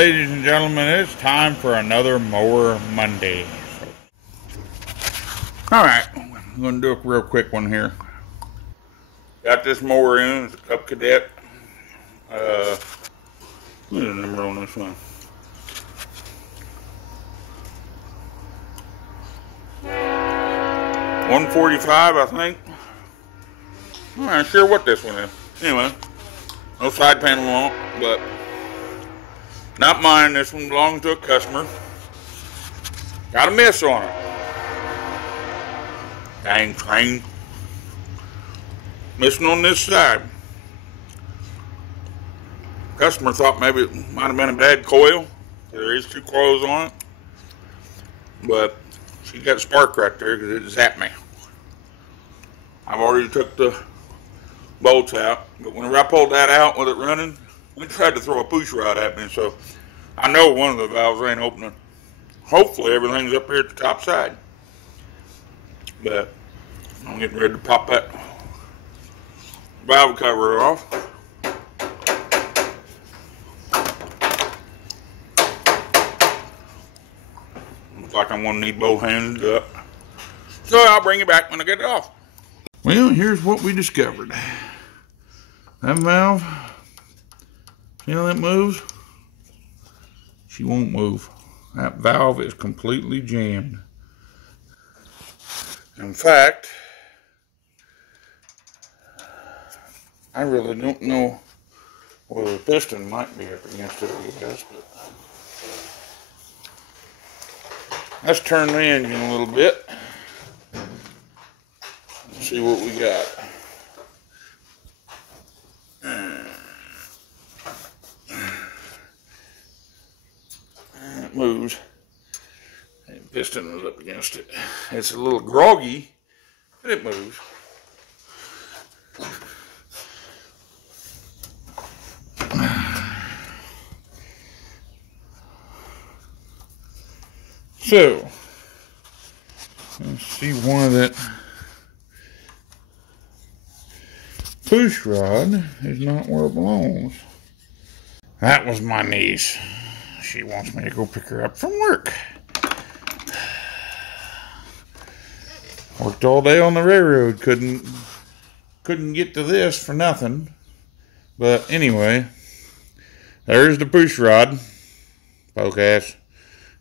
ladies and gentlemen, it's time for another Mower Monday. Alright, I'm going to do a real quick one here. Got this mower in, it's a Cub Cadet. What is the number on this one? 145, I think. I'm not sure what this one is. Anyway, no side panel on it, but not mine. This one belongs to a customer. Got a miss on it. Dang train. Missing on this side. Customer thought maybe it might have been a bad coil. There is 2 coils on it. But she got a spark right there because it zapped me. I've already took the bolts out. But whenever I pulled that out with it running, it tried to throw a push rod at me. So I know one of the valves ain't opening. Hopefully everything's up here at the top side. But I'm getting ready to pop that valve cover off. Looks like I'm going to need both hands up. So I'll bring it back when I get it off. Well, here's what we discovered. That valve, see how that moves? She won't move. That valve is completely jammed. In fact, I really don't know whether the piston might be up against it, I guess, but let's turn the engine a little bit and see what we got. It moves. The piston was up against it. It's a little groggy, but it moves. So, let's see one of that push rod is not where it belongs. That was my niece. She wants me to go pick her up from work. Worked all day on the railroad, couldn't get to this for nothing. But anyway, there's the push rod. Focus.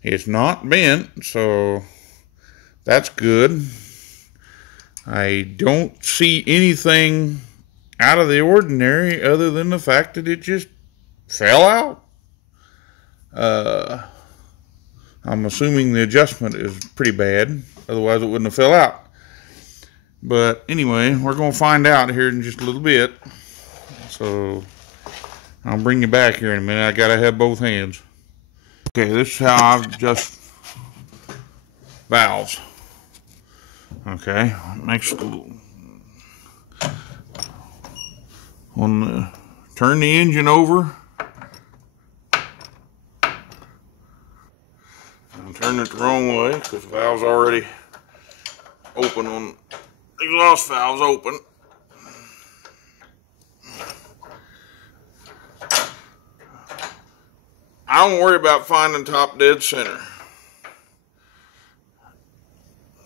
It's not bent, so that's good. I don't see anything out of the ordinary other than the fact that it just fell out. I'm assuming the adjustment is pretty bad, otherwise it wouldn't have fell out. But anyway, we're going to find out here in just a little bit. So I'll bring you back here in a minute. I gotta have both hands. Okay, this is how I adjust valves. Okay, next turn the engine over. I'm turning it the wrong way because the valve's already open on the exhaust valve's open. I don't worry about finding top dead center.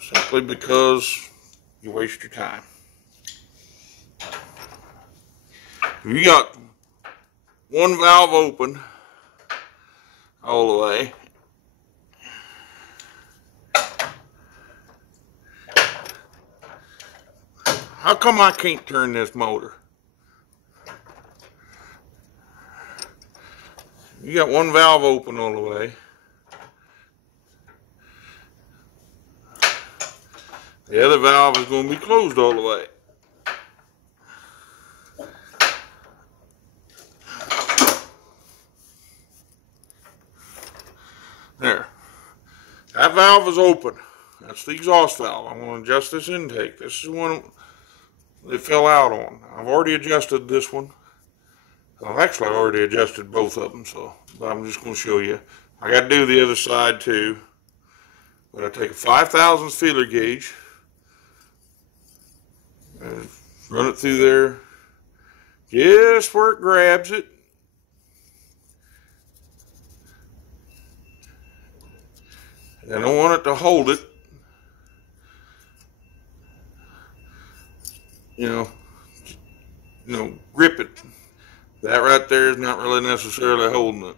Simply because you waste your time. If you got one valve open all the way, how come I can't turn this motor? You got one valve open all the way. The other valve is going to be closed all the way. There. That valve is open. That's the exhaust valve. I'm going to adjust this intake. This is one that fell out on. I've already adjusted this one. Well, actually, I already adjusted both of them, but I'm just going to show you. I got to do the other side too. But I take a 5/1000 feeler gauge, and run it through there, just where it grabs it. I don't want it to hold it. You know, grip it. That right there is not really necessarily holding it.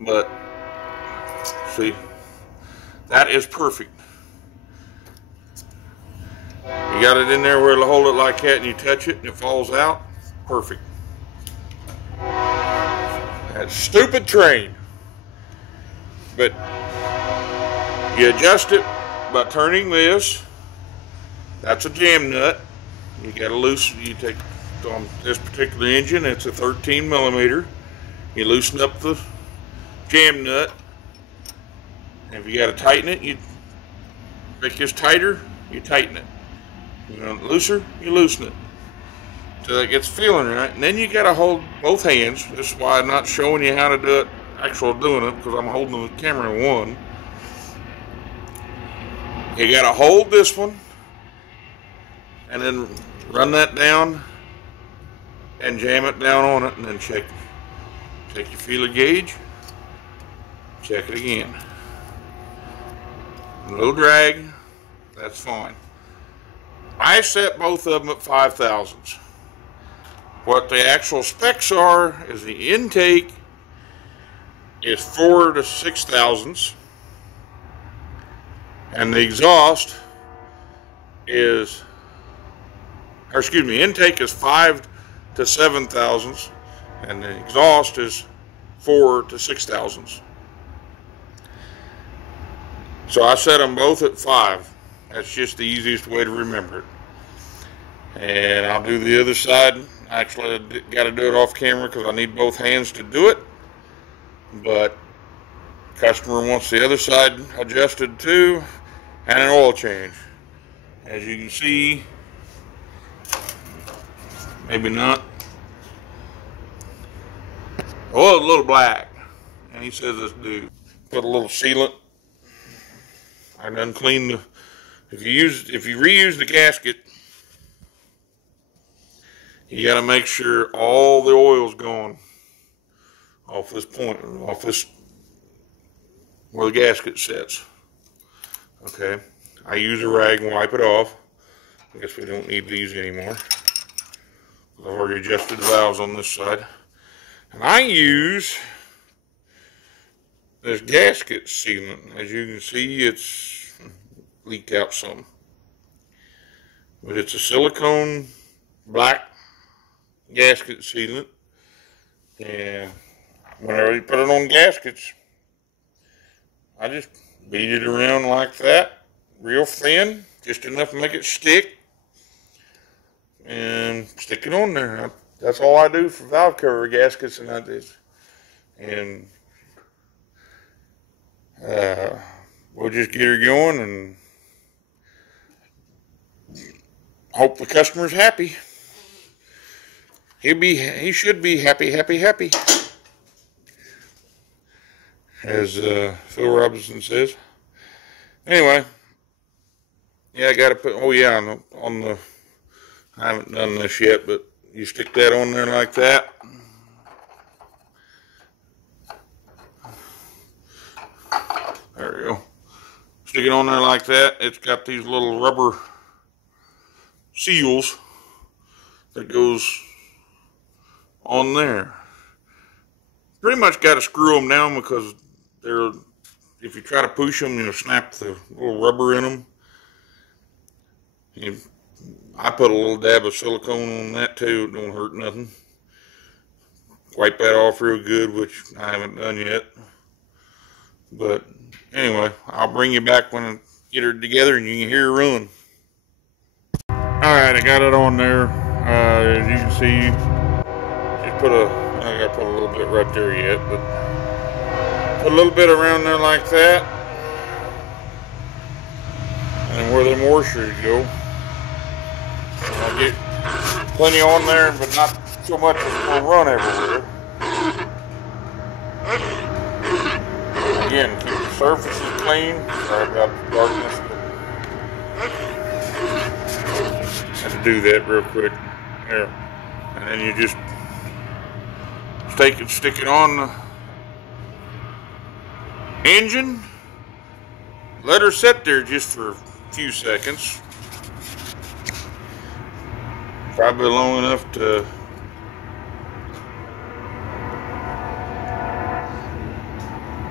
But, see, that is perfect. You got it in there where it'll hold it like that and you touch it and it falls out. Perfect. That stupid train. But you adjust it by turning this. That's a jam nut. You got to loosen. You take on this particular engine. It's a 13 millimeter. You loosen up the jam nut. And if you got to tighten it, you make this tighter. You tighten it. You want it looser, you loosen it until it gets feeling right. And then you got to hold both hands. This is why I'm not showing you how to do it. Actually doing it because I'm holding the camera in one. You got to hold this one. And then run that down and jam it down on it, and then check your feeler gauge, check it again. No drag, that's fine. I set both of them at 5 thousandths. What the actual specs are is the intake is 4 to 6 thousandths, and the exhaust is, or excuse me, intake is 5 to 7 thousandths, and the exhaust is 4 to 6 thousandths. So I set them both at 5. That's just the easiest way to remember it. And I'll do the other side. Actually, I got to do it off camera because I need both hands to do it. But customer wants the other side adjusted too, and an oil change. As you can see, maybe not. Oh, a little black. And he says it's due. Put a little sealant. I done cleaned the, if you reuse the gasket, you gotta make sure all the oil's gone off this point, off this, where the gasket sits. Okay. I use a rag and wipe it off. I guess we don't need these anymore. I've already adjusted the valves on this side. And I use this gasket sealant. As you can see, it's leaked out some. But it's a silicone black gasket sealant. And whenever you put it on gaskets, I just beat it around like that, real thin, just enough to make it stick, and stick it on there. That's all I do for valve cover gaskets and this. And we'll just get her going and hope the customer's happy. He should be happy, as Phil Robinson says. Anyway, yeah, I got to put, oh yeah, on the, I haven't done this yet, but you stick that on there like that. There we go. Stick it on there like that. It's got these little rubber seals that goes on there. Pretty much got to screw them down because they're, if you try to push them, you'll snap the little rubber in them. I put a little dab of silicone on that too. It don't hurt nothing. Wipe that off real good, which I haven't done yet. But anyway, I'll bring you back when I get her together and you can hear her run. Alright, I got it on there. As you can see, just put I gotta put a little bit right there yet, but put a little bit around there like that. And where them washers go. I get plenty on there, but not so much as it will run everywhere. Again, keep the surfaces clean. Sorry about the darkness. Have to do that real quick. There. And then you just stick it on the engine let her sit there just for a few seconds. Probably long enough to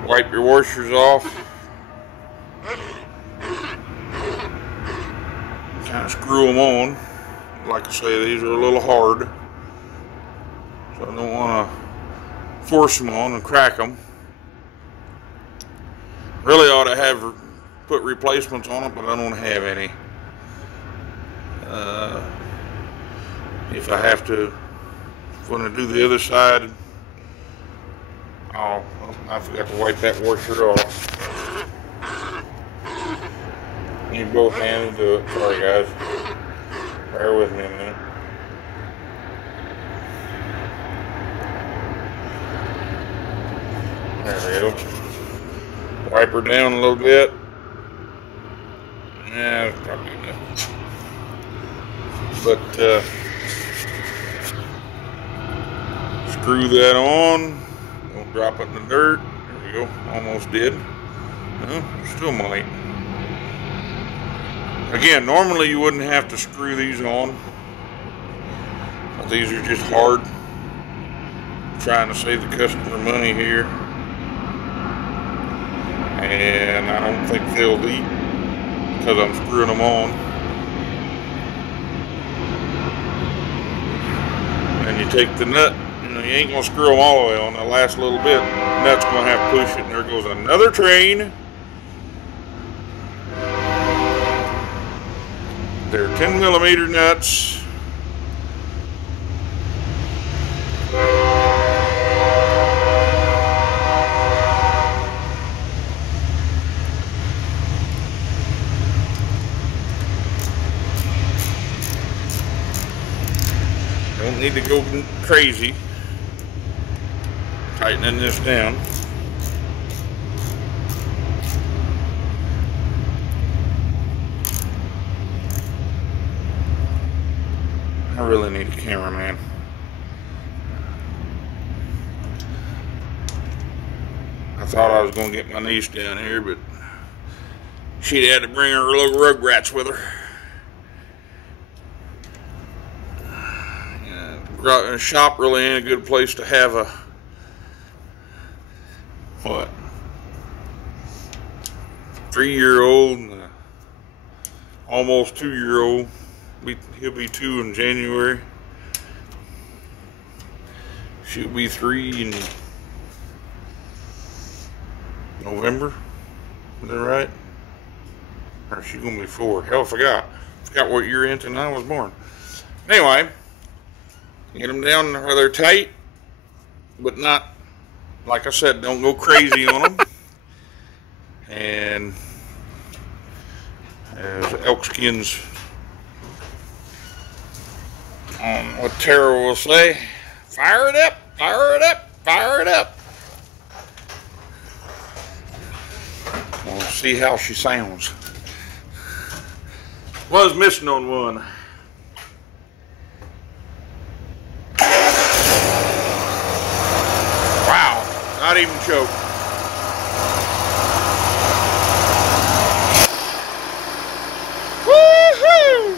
wipe your washers off. Kind of screw them on. Like I say, these are a little hard, so I don't want to force them on and crack them. Really ought to have put replacements on it, but I don't have any. If I have to, when I do the other side, oh, I forgot to wipe that washer off. Need both hands to do it. Sorry, guys. Bear with me a minute. There we go. Wipe her down a little bit. Yeah, that's probably enough. But screw that on. Don't drop it in the dirt. There we go. Almost did. No, still might. Again, normally you wouldn't have to screw these on, but these are just hard. I'm trying to save the customer money here, and I don't think they'll leak because I'm screwing them on. And you take the nut, you ain't gonna screw them all the way on. The last little bit, the nut's gonna have to push it, and there goes another train. They're 10mm nuts. Don't need to go crazy tightening this down. I really need a cameraman. I thought I was going to get my niece down here, but she'd had to bring her little Rugrats with her. Yeah, a shop really ain't a good place to have a, what, 3-year-old and a almost 2-year-old. He'll be 2 in January. She'll be 3 in November. Is that right? Or is she gonna be 4? Hell, I forgot. Forgot what year into I was born. Anyway, get them down where they're tight, but not, like I said, don't go crazy on them. And as Elkskins what Tara will say, fire it up, fire it up, fire it up. We'll see how she sounds. Was missing on one. Wow, not even choked. Woohoo!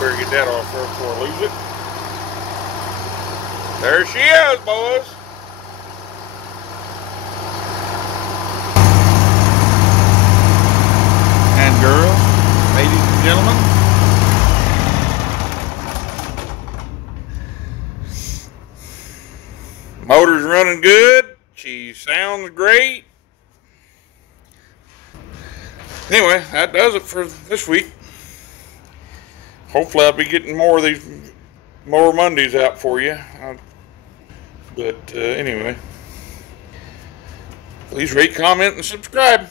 Better get that off there before I lose it. There she is, boys. And girls, ladies and gentlemen. Motor's running good. She sounds great. Anyway, that does it for this week. Hopefully I'll be getting more of these Mower Mondays out for you. But anyway, please rate, comment, and subscribe.